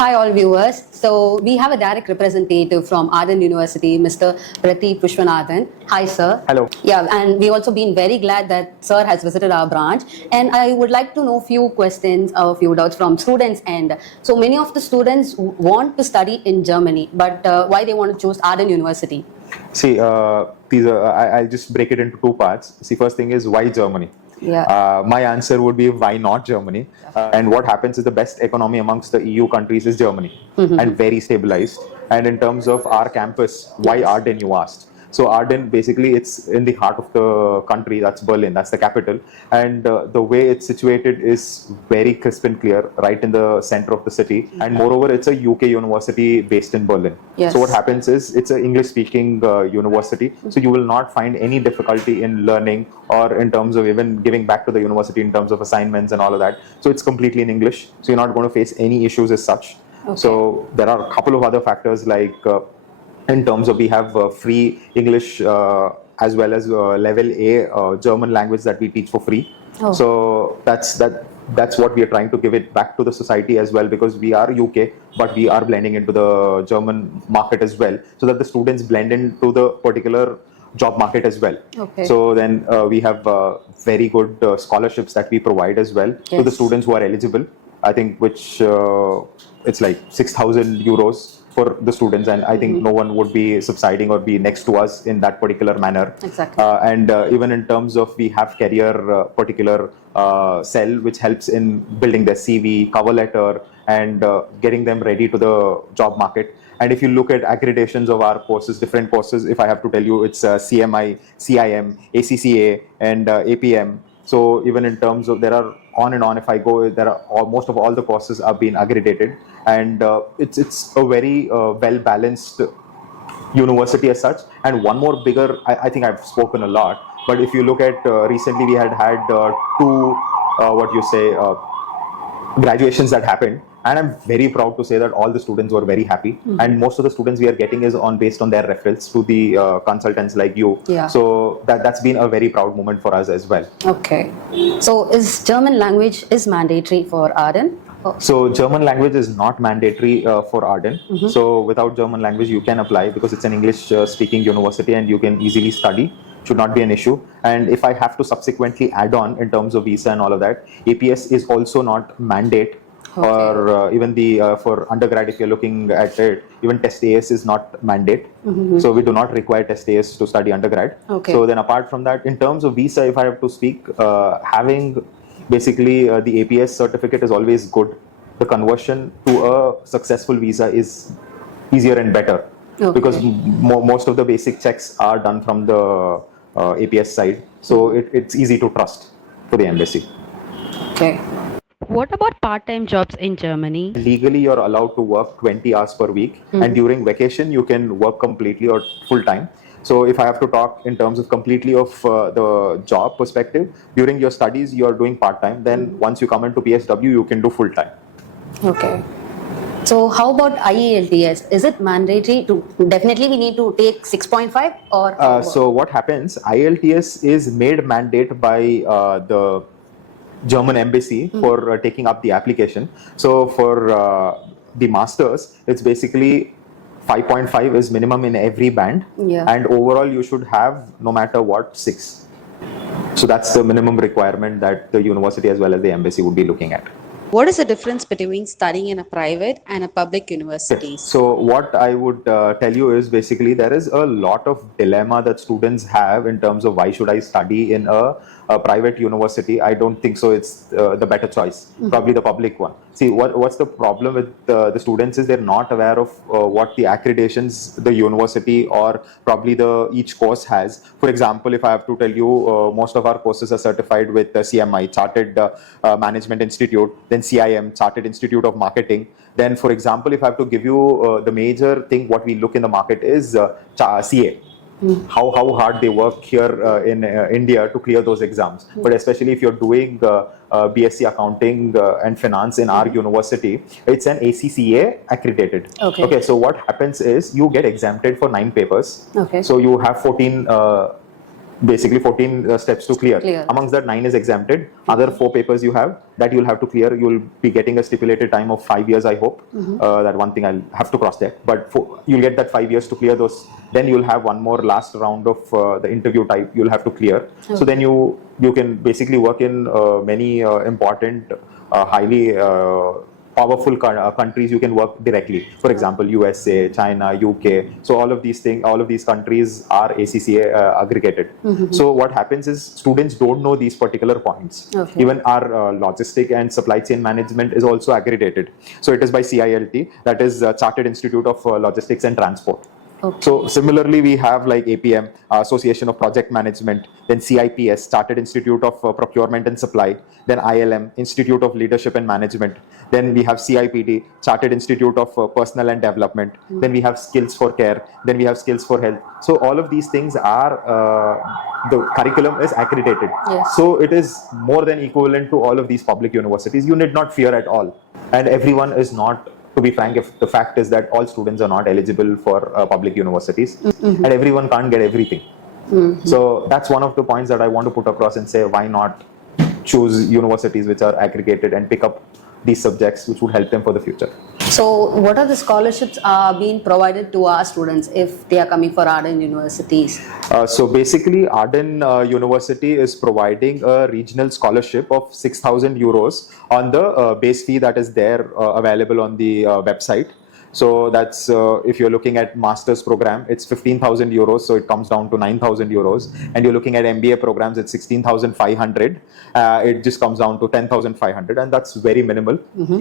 Hi all viewers. So we have a direct representative from Arden University, Mr. Prateek Pushwanathan. Hi sir. Hello. Yeah, and we also been very glad that sir has visited our branch. And I would like to know few questions or few doubts from students. And so many of the students want to study in Germany, but why they want to choose Arden University? See, I'll just break it into two parts. See, first thing is why Germany? Yeah. My answer would be why not Germany? And what happens is the best economy amongst the EU countries is Germany, and very stabilized. And in terms of our campus, why Arden, you asked? So Arden, basically, it's in the heart of the country. That's Berlin. That's the capital. And the way it's situated is very crisp and clear, right in the center of the city. And moreover, it's a UK university based in Berlin. Yes. So what happens is it's an English-speaking university. So you will not find any difficulty in learning or in terms of even giving back to the university in terms of assignments and all of that. So it's completely in English. So you're not going to face any issues as such. Okay. So there are a couple of other factors like in terms of we have free English as well as level A German language that we teach for free. Oh. So that's what we are trying to give it back to the society as well, because we are UK, but we are blending into the German market as well, so that the students blend into the particular job market as well. Okay. So then we have very good scholarships that we provide as well to the students who are eligible. I think which it's like 6,000 euros for the students, and I think no one would be subsiding or be next to us in that particular manner. Exactly. And even in terms of we have career particular cell which helps in building their CV, cover letter, and getting them ready to the job market. And if you look at accreditations of our courses, different courses, if I have to tell you, it's CMI, CIM, ACCA, and APM. So even in terms of, there are on and on, if I go, there are most of all the courses are being accredited, and it's a very well balanced university as such. And one more bigger, I think I've spoken a lot, but if you look at recently we had two graduations that happened, and I'm very proud to say that all the students were very happy, and most of the students we are getting is based on their referrals to the consultants like you. Yeah. So that's been a very proud moment for us as well. Okay. So is German language is mandatory for Arden? Oh. So German language is not mandatory for Arden. So without German language you can apply, because it's an English speaking university and you can easily study. Should not be an issue. And if I have to subsequently add on in terms of visa and all of that, APS is also not mandate. Okay. Or even the for undergrad, if you're looking at it, even test AS is not mandate. So we do not require test AS to study undergrad. Okay. So then apart from that, in terms of visa, if I have to speak, having basically the APS certificate is always good. The conversion to a successful visa is easier and better. Okay. Because most of the basic checks are done from the APS side. So it's easy to trust for the embassy. Okay. What about part-time jobs in Germany? Legally, you're allowed to work 20 hours per week, and during vacation, you can work completely or full-time. So if I have to talk in terms of completely of the job perspective, during your studies, you're doing part-time. Then once you come into PSW, you can do full-time. Okay. So how about IELTS? Is it mandatory to, definitely we need to take 6.5 or? So what happens, IELTS is made mandate by the German embassy for taking up the application. So for the masters, it's basically 5.5 is minimum in every band, and overall you should have, no matter what, 6. So that's the minimum requirement that the university as well as the embassy would be looking at. What is the difference between studying in a private and a public university? So what I would tell you is basically there is a lot of dilemma that students have in terms of why should I study in a private university. I don't think so it's the better choice, probably the public one. See, what's the problem with the students is they're not aware of what the accreditations the university or probably each course has. For example, if I have to tell you, most of our courses are certified with CMI, Chartered Management Institute, then CIM, Chartered Institute of Marketing. Then, for example, if I have to give you the major thing, what we look in the market is CA. How hard they work here in India to clear those exams. But especially if you're doing BSc Accounting and Finance in our university, it's an ACCA accredited. Okay, so what happens is you get exempted for 9 papers. Okay. So you have 14 basically 14 steps to clear. Clear. Amongst that, 9 is exempted. Other 4 papers you have that you'll have to clear. You'll be getting a stipulated time of 5 years, I hope. That one thing I'll have to cross check. But you'll get that 5 years to clear those. Then you'll have one more last round of the interview type you'll have to clear. So then you can basically work in many important, highly powerful countries. You can work directly. For example, USA, China, UK. So all of these countries are ACCA aggregated. So what happens is students don't know these particular points. Okay. Even our logistic and supply chain management is also accredited. So it is by CILT, that is Chartered Institute of Logistics and Transport. Okay. So similarly, we have like APM, Association of Project Management, then CIPS, Chartered Institute of Procurement and Supply, then ILM, Institute of Leadership and Management, then we have CIPD, Chartered Institute of Personnel and Development, then we have Skills for Care, then we have Skills for Health. So all of these things are, the curriculum is accredited. Yes. So it is more than equivalent to all of these public universities. You need not fear at all. And everyone is not, to be frank, if the fact is that all students are not eligible for public universities, and everyone can't get everything. So that's one of the points that I want to put across and say, why not choose universities which are aggregated and pick up these subjects which would help them for the future. So what are the scholarships being provided to our students if they are coming for Arden universities? So basically, Arden University is providing a regional scholarship of 6,000 euros on the base fee that is there available on the website. So that's if you're looking at master's program, it's 15,000 euros, so it comes down to 9,000 euros. And you're looking at MBA programs, it's 16,500. It just comes down to 10,500, and that's very minimal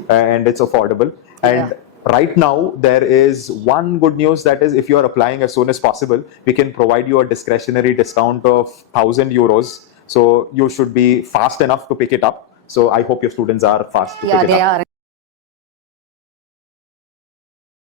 and it's affordable. And right now, there is one good news, that is, if you are applying as soon as possible, we can provide you a discretionary discount of 1,000 euros. So you should be fast enough to pick it up. So I hope your students are fast to pick it up. They are.